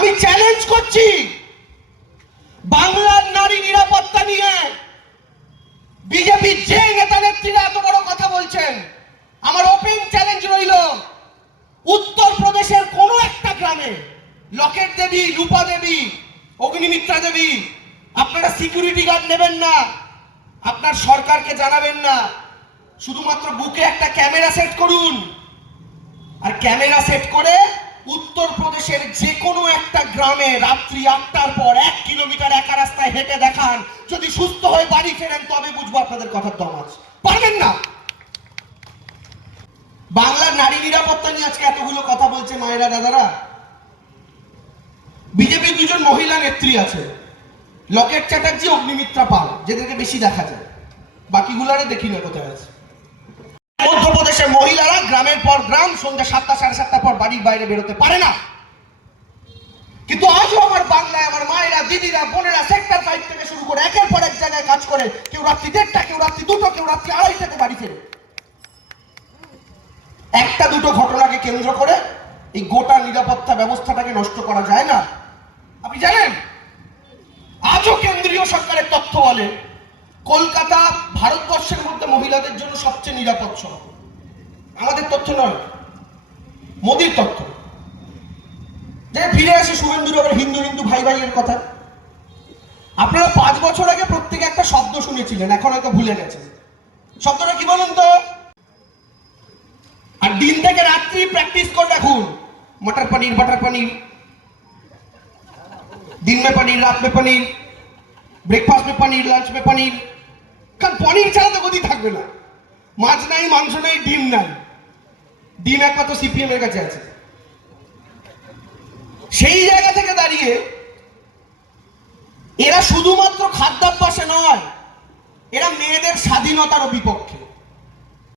আমি চ্যালেঞ্জ করছি, বাংলার নারী নিরাপত্তা নিয়ে বিজেপির যে নেতা নেত্রীরা এত বড় কথা বলছেন, আমার ওপেন চ্যালেঞ্জ রইল, উত্তরপ্রদেশের কোন একটা গ্রামে লকেট দেবী, রূপা দেবী, অগ্নিমিত্রা দেবী আপনারা সিকিউরিটি গার্ড নেবেন না, আপনার সরকারকে জানাবেন না, শুধুমাত্র বুকে একটা ক্যামেরা সেট করুন, আর ক্যামেরা সেট করে উত্তরপ্রদেশের যে কোনো একটা গ্রামে রাত্রি 8টার পর 1 কিলোমিটার একা রাস্তায় হেঁটে দেখান, যদি সুস্থ হয়ে বাড়ি ফেরেন তবে বুঝবো আপনাদের কথার দম আছে। পারবেন না। বাংলার নারী নিরাপত্তা নিয়ে আজকে এতগুলো কথা বলছে মায়েরা দাদারা। বিজেপির দুজন মহিলা নেত্রী আছে, লকেট চ্যাটার্জি, অগ্নিমিত্রা পাল, যেদেরকে বেশি দেখা যায়, বাকিগুলারে দেখি না কোথায় আছে। মধ্যপ্রদেশের মহিলারা গ্রামের পর গ্রাম সন্ধ্যা 7টা 7:30 পর বাড়ির বাইরে বেরোতে পারে না, কিন্তু আজও আমার বাংলায় আমার মায়েরা, দিদিরা, বোনেরা সেক্টর 5 থেকে শুরু করে একের পর এক জায়গায় কাজ করে, কেউ রাত্রি 1:30, কেউ রাত্রি 2টো, কেউ রাত্রি 2:30টাতে বাড়ি ফেরে। একটা দুটো ঘটনাকে কেন্দ্র করে এই গোটা নিরাপত্তা ব্যবস্থাটাকে নষ্ট করা যায় না। আপনি জানেন, আজও কেন্দ্রীয় সরকারের তথ্য বলে কলকাতা ভারতবর্ষের মধ্যে মহিলাদের জন্য সবচেয়ে নিরাপদ শহর। আমাদের তথ্য নয়, মোদির তথ্য। যে ফিরে আসে শুভেন্দুর আবার হিন্দু হিন্দু ভাই ভাইয়ের কথা। আপনারা 5 বছর আগে প্রত্যেকে একটা শব্দ শুনেছিলেন, এখন হয়তো ভুলে গেছেন। শব্দটা কি বলুন তো? আর দিন থেকে রাত্রি প্র্যাকটিস করে রাখুন, মটর পনির, বাটার পনির, दिन में पनीर, रात में पनीर, ब्रेकफास्ट में पनीर, लंच में पनीर। কারণ পনির ছাড়া তো গতি থাকবে না। মাছ নাই, মাংস নেই, ডিম নাই। ডিম একমাত্র সিপিএম এর কাছে আছে। সেই জায়গা থেকে দাঁড়িয়ে এরা শুধুমাত্র খাদ্যাভ্যাসে নয়, এরা মেয়েদের স্বাধীনতার বিপক্ষে।